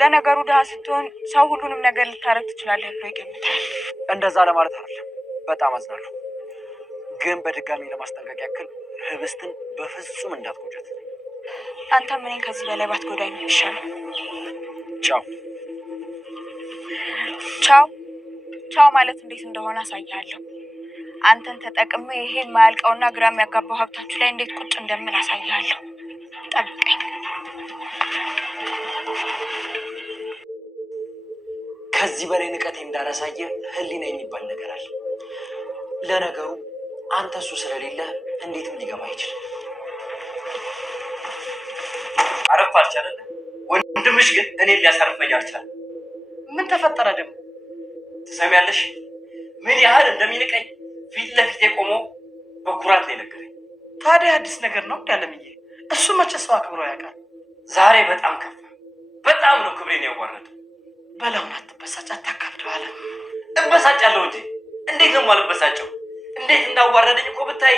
ለነገሩ ድሃ ስትሆን ሰው ሁሉንም ነገር ልታረግ ትችላለህ ብሎ ይገምታል። እንደዛ ለማለት አይደለም። በጣም አዝናለሁ። ግን በድጋሚ ለማስጠንቀቅ ያክል ህብስትን በፍጹም እንዳትጎጃት። አንተም እኔን ከዚህ በላይ ባትጎዳኝ ይሻላል። ቻው። ቻው ቻው ማለት እንዴት እንደሆነ አሳያለሁ። አንተን ተጠቅሜ ይሄን ማያልቀውና ግራ የሚያጋባው ሀብታችሁ ላይ እንዴት ቁጭ እንደምል አሳያለሁ። ጠብቀኝ። ከዚህ በላይ ንቀቴ እንዳላሳየ ህሊና የሚባል ነገር አለ። ለነገሩ አንተ እሱ ስለሌለ እንዴትም ሊገባ አይችልም። አረፍ አልቻለ። ወንድምሽ ግን እኔን ሊያሳርፈኝ አልቻለም። ምን ተፈጠረ ደግሞ? ትሰሚያለሽ? ምን ያህል እንደሚንቀኝ ፊት ለፊቴ ቆሞ በኩራት ላይ ነገረኝ። ታዲያ አዲስ ነገር ነው ያለምዬ? እሱ መቼ ሰው አክብሮ ያውቃል? ዛሬ በጣም ከፋ። በጣም ነው ክብሬን ያዋረደው። በላውን አትበሳጭ፣ አታካብደው አለ። እበሳጫለሁ እንጂ እንዴት ነው የማልበሳጨው? እንዴት እንዳዋረደኝ እኮ ብታይ።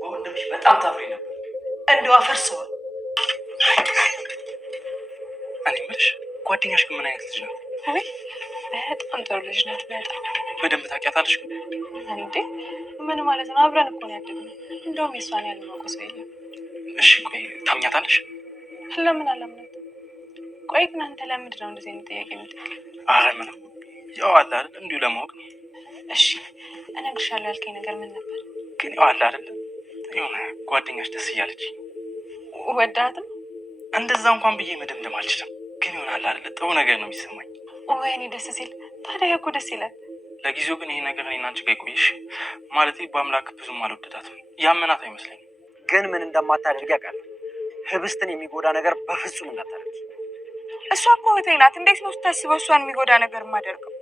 በወንድምሽ በጣም ታፍሬ ነበር። እንደው አፈርሰዋል። እኔ የምልሽ ጓደኛሽ ግን ምን አይነት ልጅ ነው? ወይ በጣም ጥሩ ልጅ ናት። በጣም በደንብ ታውቂያታለሽ? እንዴ ምን ማለት ነው? አብረን እኮ ነው ያደግነው። እንደውም የሷን ያለ ማውቀው ሰው የለም። እሺ ቆይ ታምኛታለሽ? ለምን አላምናት? ቆይ ግን አንተ ለምንድን ነው እንደዚህ አይነት ጥያቄ የምትጠይቀኝ? ኧረ ምንም፣ ያው አለ አይደል እንዲሁ ለማወቅ ነው። እሺ እነግርሻለሁ ያልከኝ ነገር ምን ነበር? ግን ያው አለ አይደል የሆነ ጓደኛሽ ደስ እያለች ወዳትም እንደዛ እንኳን ብዬ መደምደም አልችልም። ግን ይሆናል አይደል ጥሩ ነገር ነው የሚሰማኝ። ወይኔ ደስ ሲል። ታዲያ እኮ ደስ ይላል። ለጊዜው ግን ይሄ ነገር እኔና አንቺ ጋር ይቆይሽ። ማለቴ በአምላክ ብዙም አልወደዳትም፣ ያመናት አይመስለኝም። ግን ምን እንደማታደርግ ያውቃል። ህብስትን የሚጎዳ ነገር በፍጹም እንዳታደርጊ። እሷ እኮ እህቴ ናት። እንዴት ነው ስታስበው እሷን የሚጎዳ ነገር የማደርገው?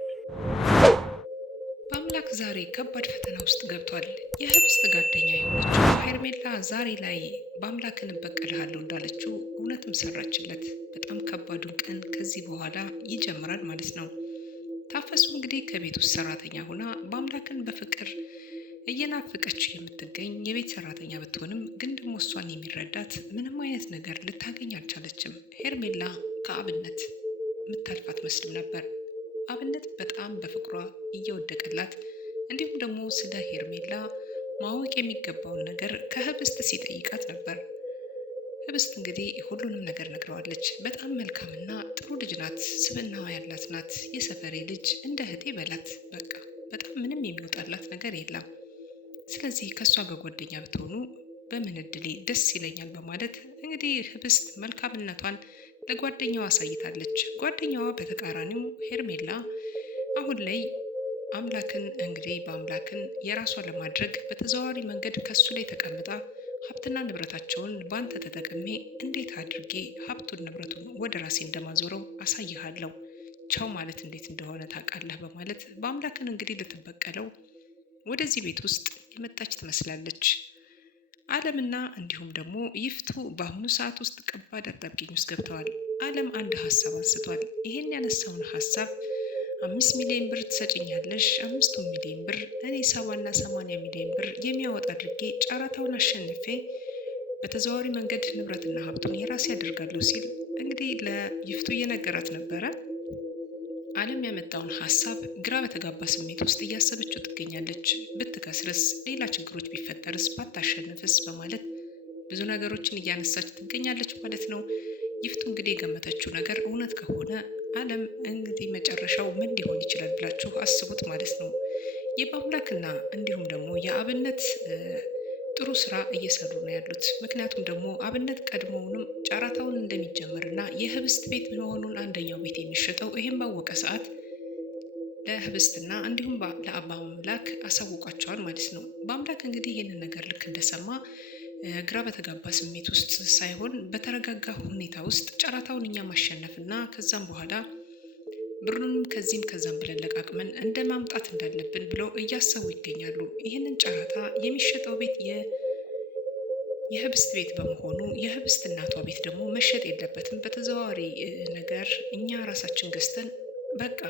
በአምላክ ዛሬ ከባድ ፈተና ውስጥ ገብቷል። የህብስት ጓደኛ የሆነችው ሄርሜላ ዛሬ ላይ በአምላክን እበቀልሃለሁ እንዳለችው እውነትም ሰራችለት። በጣም ከባዱን ቀን ከዚህ በኋላ ይጀምራል ማለት ነው። ታፈሱ እንግዲህ ከቤት ውስጥ ሰራተኛ ሆና በአምላክን በፍቅር እየናፈቀችው የምትገኝ የቤት ሰራተኛ ብትሆንም ግን ደግሞ እሷን የሚረዳት ምንም አይነት ነገር ልታገኝ አልቻለችም። ሄርሜላ ከአብነት የምታልፋት መስልም ነበር። አብነት በጣም በፍቅሯ እየወደቀላት እንዲሁም ደግሞ ስለ ሄርሜላ ማወቅ የሚገባውን ነገር ከህብስት ሲጠይቃት ነበር። ህብስት እንግዲህ ሁሉንም ነገር ነግረዋለች። በጣም መልካምና ጥሩ ልጅ ናት፣ ስብዕናዋ ያላት ናት፣ የሰፈሬ ልጅ እንደ እህቴ በላት፣ በቃ በጣም ምንም የሚወጣላት ነገር የለም። ስለዚህ ከእሷ ጋር ጓደኛ ብትሆኑ በምን እድሌ ደስ ይለኛል በማለት እንግዲህ ህብስት መልካምነቷን ለጓደኛዋ አሳይታለች። ጓደኛዋ በተቃራኒው ሄርሜላ አሁን ላይ አምላክን እንግዲህ በአምላክን የራሷ ለማድረግ በተዘዋዋሪ መንገድ ከሱ ላይ ተቀምጣ ሀብትና ንብረታቸውን በአንተ ተጠቅሜ እንዴት አድርጌ ሀብቱን ንብረቱን ወደ ራሴ እንደማዞረው አሳይሃለሁ፣ ቻው ማለት እንዴት እንደሆነ ታውቃለህ በማለት በአምላክን እንግዲህ ልትበቀለው ወደዚህ ቤት ውስጥ የመጣች ትመስላለች። አለምና እንዲሁም ደግሞ ይፍቱ በአሁኑ ሰዓት ውስጥ ከባድ አጣብቂኝ ውስጥ ገብተዋል። አለም አንድ ሀሳብ አንስቷል። ይሄን ያነሳውን ሀሳብ 5 ሚሊዮን ብር ትሰጭኛለሽ፣ 5 ሚሊዮን ብር እኔ 70 እና 80 ሚሊዮን ብር የሚያወጣ አድርጌ ጨረታውን አሸንፌ በተዘዋዋሪ መንገድ ንብረትና ሀብቱን የራሴ ያደርጋለሁ ሲል እንግዲህ ለይፍቱ እየነገራት ነበረ። አለም ያመጣውን ሀሳብ ግራ በተጋባ ስሜት ውስጥ እያሰበችው ትገኛለች። ብትከስርስ፣ ሌላ ችግሮች ቢፈጠርስ፣ ባታሸንፍስ በማለት ብዙ ነገሮችን እያነሳች ትገኛለች ማለት ነው። ይፍቱ እንግዲህ የገመተችው ነገር እውነት ከሆነ አለም እንግዲህ መጨረሻው ምን ሊሆን ይችላል ብላችሁ አስቡት ማለት ነው። የበአምላክና እንዲሁም ደግሞ የአብነት ጥሩ ስራ እየሰሩ ነው ያሉት። ምክንያቱም ደግሞ አብነት ቀድሞውንም ጨረታውን እንደሚጀመርና የህብስት ቤት መሆኑን አንደኛው ቤት የሚሸጠው ይሄን ባወቀ ሰዓት ለህብስትና እንዲሁም ለአባ አምላክ አሳውቋቸዋል ማለት ነው። በአምላክ እንግዲህ ይህንን ነገር ልክ እንደሰማ ግራ በተጋባ ስሜት ውስጥ ሳይሆን በተረጋጋ ሁኔታ ውስጥ ጨረታውን እኛ ማሸነፍና ከዛም በኋላ ብሩንም ከዚህም ከዛም ብለን ለቃቅመን እንደ ማምጣት እንዳለብን ብለው እያሰቡ ይገኛሉ። ይህንን ጨረታ የሚሸጠው ቤት የህብስት ቤት በመሆኑ የህብስት እናቷ ቤት ደግሞ መሸጥ የለበትም። በተዘዋዋሪ ነገር እኛ ራሳችን ገዝተን በቃ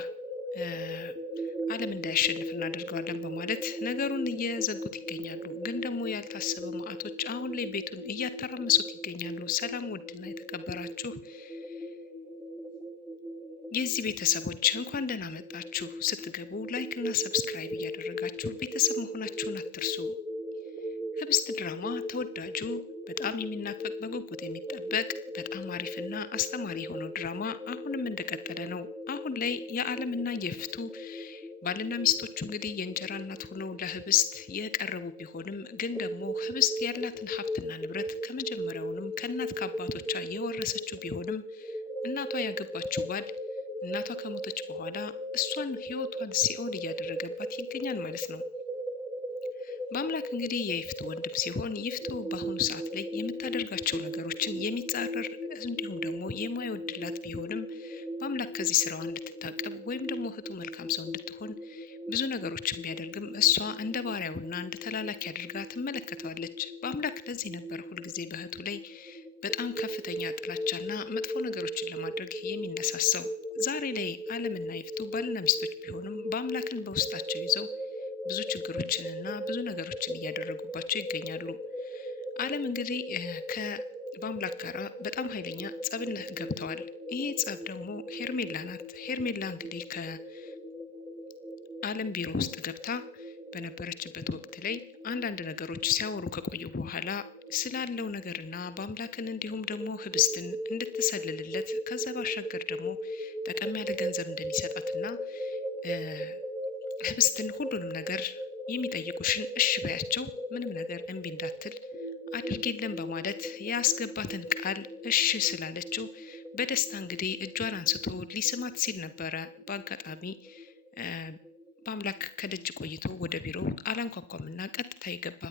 አለም እንዳያሸንፍ እናደርገዋለን በማለት ነገሩን እየዘጉት ይገኛሉ። ግን ደግሞ ያልታሰበ ማዕቶች አሁን ላይ ቤቱን እያተራመሱት ይገኛሉ። ሰላም ውድና የተከበራችሁ የዚህ ቤተሰቦች እንኳን ደህና መጣችሁ። ስትገቡ ላይክ እና ሰብስክራይብ እያደረጋችሁ ቤተሰብ መሆናችሁን አትርሱ። ህብስት ድራማ ተወዳጁ በጣም የሚናፈቅ በጉጉት የሚጠበቅ በጣም አሪፍና አስተማሪ የሆነው ድራማ አሁንም እንደቀጠለ ነው። አሁን ላይ የዓለምና የፍቱ ባልና ሚስቶቹ እንግዲህ የእንጀራ እናት ሆነው ለህብስት የቀረቡ ቢሆንም ግን ደግሞ ህብስት ያላትን ሀብትና ንብረት ከመጀመሪያውንም ከእናት ከአባቶቿ የወረሰችው ቢሆንም እናቷ ያገባችው ባል እናቷ ከሞተች በኋላ እሷን ህይወቷን ሲኦል እያደረገባት ይገኛል ማለት ነው። በአምላክ እንግዲህ የይፍቱ ወንድም ሲሆን ይፍቱ በአሁኑ ሰዓት ላይ የምታደርጋቸው ነገሮችን የሚጻረር እንዲሁም ደግሞ የማይወድላት ቢሆንም በአምላክ ከዚህ ስራዋ እንድትታቀብ ወይም ደግሞ እህቱ መልካም ሰው እንድትሆን ብዙ ነገሮችን ቢያደርግም እሷ እንደ ባሪያውና እንደ ተላላኪ አድርጋ ትመለከተዋለች። በአምላክ ለዚህ ነበር ሁልጊዜ በእህቱ ላይ በጣም ከፍተኛ ጥላቻና መጥፎ ነገሮችን ለማድረግ የሚነሳሳው። ዛሬ ላይ ዓለምና ይፍቱ ባልና ሚስቶች ቢሆንም በአምላክን በውስጣቸው ይዘው ብዙ ችግሮችንና ብዙ ነገሮችን እያደረጉባቸው ይገኛሉ። ዓለም እንግዲህ በአምላክ ጋር በጣም ኃይለኛ ጸብን ገብተዋል። ይሄ ጸብ ደግሞ ሄርሜላ ናት። ሄርሜላ እንግዲህ ከዓለም ቢሮ ውስጥ ገብታ በነበረችበት ወቅት ላይ አንዳንድ ነገሮች ሲያወሩ ከቆዩ በኋላ ስላለው ነገርና በአምላክን እንዲሁም ደግሞ ህብስትን እንድትሰልልለት ከዛ ባሻገር ደግሞ ጠቀም ያለ ገንዘብ እንደሚሰጣትና ህብስትን ሁሉንም ነገር የሚጠይቁሽን እሺ በያቸው ምንም ነገር እምቢ እንዳትል አድርጌለን በማለት ያስገባትን ቃል እሺ ስላለችው በደስታ እንግዲህ እጇን አንስቶ ሊስማት ሲል ነበረ። በአጋጣሚ በአምላክ ከደጅ ቆይቶ ወደ ቢሮ አላንኳኳምና ቀጥታ ይገባ።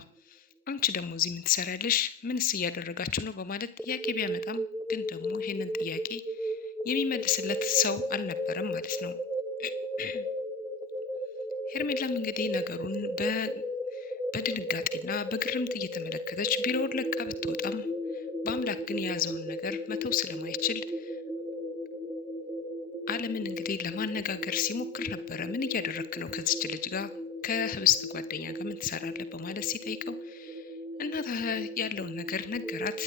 አንቺ ደግሞ እዚህ ምን ትሰሪያለሽ? ምንስ እያደረጋችሁ ነው? በማለት ጥያቄ ቢያመጣም ግን ደግሞ ይህንን ጥያቄ የሚመልስለት ሰው አልነበረም ማለት ነው። ሄርሜላም እንግዲህ ነገሩን በድንጋጤና በግርምት እየተመለከተች ቢሮውን ለቃ ብትወጣም በአምላክ ግን የያዘውን ነገር መተው ስለማይችል ዓለምን እንግዲህ ለማነጋገር ሲሞክር ነበረ። ምን እያደረግክ ነው? ከዚች ልጅ ጋር ከህብስት ጓደኛ ጋር ምን ትሰራለህ? በማለት ሲጠይቀው እናት ያለውን ነገር ነገራት።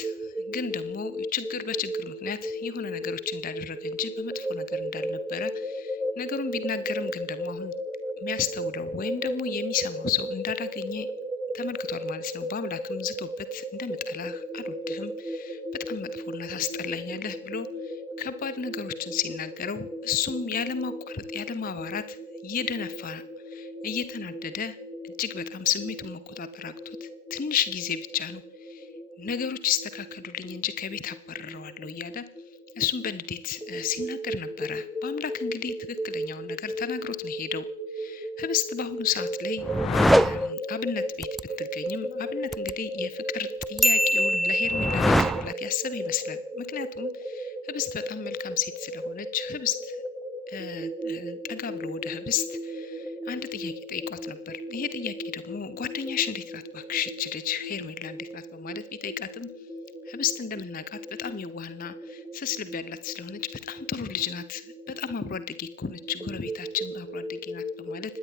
ግን ደግሞ ችግር በችግር ምክንያት የሆነ ነገሮች እንዳደረገ እንጂ በመጥፎ ነገር እንዳልነበረ ነገሩን ቢናገርም ግን ደግሞ አሁን የሚያስተውለው ወይም ደግሞ የሚሰማው ሰው እንዳላገኘ ተመልክቷል ማለት ነው። በአምላክም ዝቶበት እንደምጠላህ አልወድህም፣ በጣም መጥፎና ታስጠላኛለህ ብሎ ከባድ ነገሮችን ሲናገረው እሱም ያለማቋረጥ ያለማባራት እየደነፋ እየተናደደ እጅግ በጣም ስሜቱን መቆጣጠር አቅቶት ትንሽ ጊዜ ብቻ ነው ነገሮች ይስተካከሉልኝ እንጂ ከቤት አባረረዋለሁ እያለ እሱም በንዴት ሲናገር ነበረ። በአምላክ እንግዲህ ትክክለኛውን ነገር ተናግሮት ነው ሄደው። ህብስት በአሁኑ ሰዓት ላይ አብነት ቤት ብትገኝም አብነት እንግዲህ የፍቅር ጥያቄውን ለሄርሜላ ሊያቀርብላት ያሰበ ይመስላል። ምክንያቱም ህብስት በጣም መልካም ሴት ስለሆነች ህብስት ጠጋ ብሎ ወደ ህብስት አንድ ጥያቄ ጠይቋት ነበር። ይሄ ጥያቄ ደግሞ ጓደኛሽ እንዴት ናት ባክሽ ይች ልጅ ሄርሜላ እንዴት ናት በማለት ቢጠይቃትም ህብስት እንደምናውቃት በጣም የዋህና ስስ ልብ ያላት ስለሆነች በጣም ጥሩ ልጅ ናት፣ በጣም አብሮ አደጌ ከሆነች ጎረቤታችን አብሮ አደጌ ናት በማለት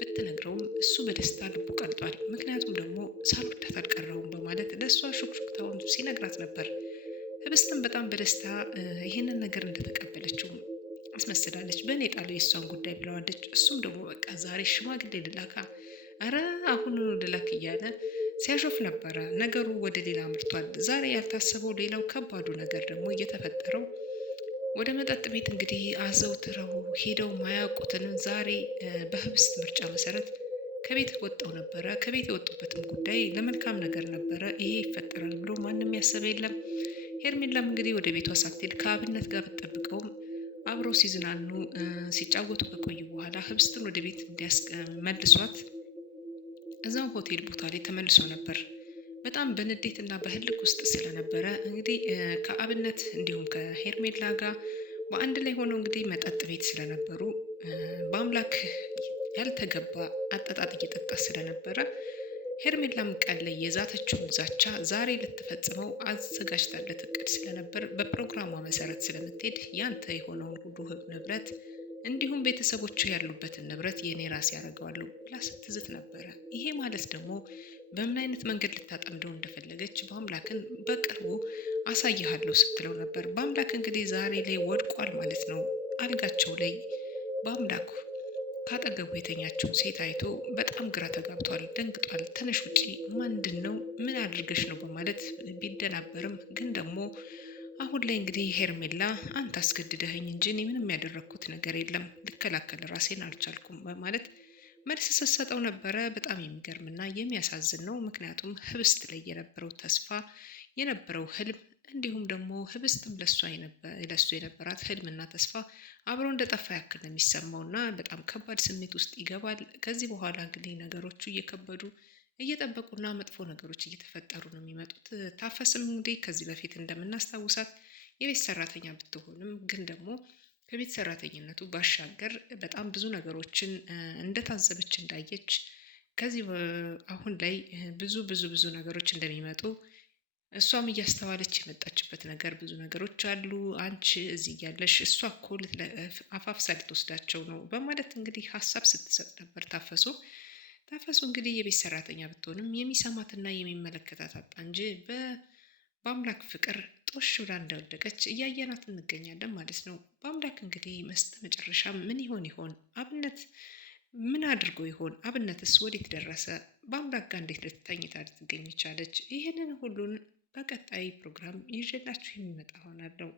ብትነግረውም እሱ በደስታ ልቡ ቀልጧል። ምክንያቱም ደግሞ ሳልወዳት አልቀረውም በማለት ለእሷ ሹክሹክታውን ሲነግራት ነበር። ህብስትም በጣም በደስታ ይህንን ነገር እንደተቀበለችው አስመስላለች። በእኔ ጣለው የእሷን ጉዳይ ብለዋለች። እሱም ደግሞ በቃ ዛሬ ሽማግሌ ልላካ፣ አረ አሁን ልላክ እያለ ሲያሾፍ ነበረ። ነገሩ ወደ ሌላ አምርቷል። ዛሬ ያልታሰበው ሌላው ከባዱ ነገር ደግሞ እየተፈጠረው ወደ መጠጥ ቤት እንግዲህ አዘውትረው ሄደው ማያውቁትን ዛሬ በህብስት ምርጫ መሰረት ከቤት ወጥተው ነበረ። ከቤት የወጡበትም ጉዳይ ለመልካም ነገር ነበረ። ይሄ ይፈጠራል ብሎ ማንም ያሰበ የለም። ሄርሜላም እንግዲህ ወደ ቤቷ ሳትሄድ ከአብነት ጋር ብትጠብቀውም አብረው ሲዝናኑ ሲጫወቱ ከቆዩ በኋላ ህብስትን ወደ ቤት መልሷት እዛው ሆቴል ቦታ ላይ ተመልሶ ነበር። በጣም በንዴትና በህልክ ውስጥ ስለነበረ እንግዲህ ከአብነት እንዲሁም ከሄርሜላ ጋር በአንድ ላይ ሆነው እንግዲህ መጠጥ ቤት ስለነበሩ በአምላክ ያልተገባ አጠጣጥ እየጠጣ ስለነበረ ሄርሜላም ቀን ላይ የዛተችውን ዛቻ ዛሬ ልትፈጽመው አዘጋጅታለት እቅድ ስለነበር በፕሮግራሟ መሰረት ስለምትሄድ ያንተ የሆነውን ሁሉ ንብረት እንዲሁም ቤተሰቦቹ ያሉበትን ንብረት የኔ ራስ ያደርገዋሉ ብላ ስትዝት ነበረ። ይሄ ማለት ደግሞ በምን አይነት መንገድ ልታጠምደው እንደፈለገች በአምላክን በቅርቡ አሳይሃለሁ ስትለው ነበር። በአምላክ እንግዲህ ዛሬ ላይ ወድቋል ማለት ነው። አልጋቸው ላይ በአምላኩ ካጠገቡ የተኛችውን ሴት አይቶ በጣም ግራ ተጋብቷል፣ ደንግጧል። ተነሽ ውጪ፣ ምንድን ነው? ምን አድርገሽ ነው? በማለት ቢደናበርም ግን ደግሞ አሁን ላይ እንግዲህ ሄርሜላ አንተ አስገድደኸኝ እንጂ እኔ ምንም ያደረግኩት ነገር የለም፣ ልከላከል ራሴን አልቻልኩም በማለት መልስ ስትሰጠው ነበረ። በጣም የሚገርምና የሚያሳዝን ነው። ምክንያቱም ህብስት ላይ የነበረው ተስፋ የነበረው ህልም እንዲሁም ደግሞ ህብስትም ለሱ የነበራት ህልምና ተስፋ አብሮ እንደጠፋ ያክል ነው የሚሰማው እና በጣም ከባድ ስሜት ውስጥ ይገባል። ከዚህ በኋላ እንግዲህ ነገሮቹ እየከበዱ እየጠበቁና መጥፎ ነገሮች እየተፈጠሩ ነው የሚመጡት። ታፈስም እንግዲህ ከዚህ በፊት እንደምናስታውሳት የቤት ሰራተኛ ብትሆንም ግን ደግሞ ከቤት ሰራተኝነቱ ባሻገር በጣም ብዙ ነገሮችን እንደታዘበች እንዳየች ከዚህ አሁን ላይ ብዙ ነገሮች እንደሚመጡ እሷም እያስተዋለች የመጣችበት ነገር ብዙ ነገሮች አሉ። አንቺ እዚህ ያለሽ እሷ እኮ አፋፍሳ ልትወስዳቸው ነው በማለት እንግዲህ ሀሳብ ስትሰጥ ነበር ታፈሱ እንግዲህ የቤት ሰራተኛ ብትሆንም የሚሰማትና የሚመለከታት አጣ እንጂ በአምላክ ፍቅር ጦሽ ብላ እንደወደቀች እያየናት እንገኛለን ማለት ነው። በአምላክ እንግዲህ መጨረሻ ምን ይሆን? አብነት ምን አድርጎ ይሆን? አብነትስ ወዴት ደረሰ? በአምላክ ጋር እንዴት ልትተኝታ ልትገኝ ቻለች? ይህንን ሁሉን በቀጣይ ፕሮግራም ይዤላችሁ የሚመጣ ሆናለሁ።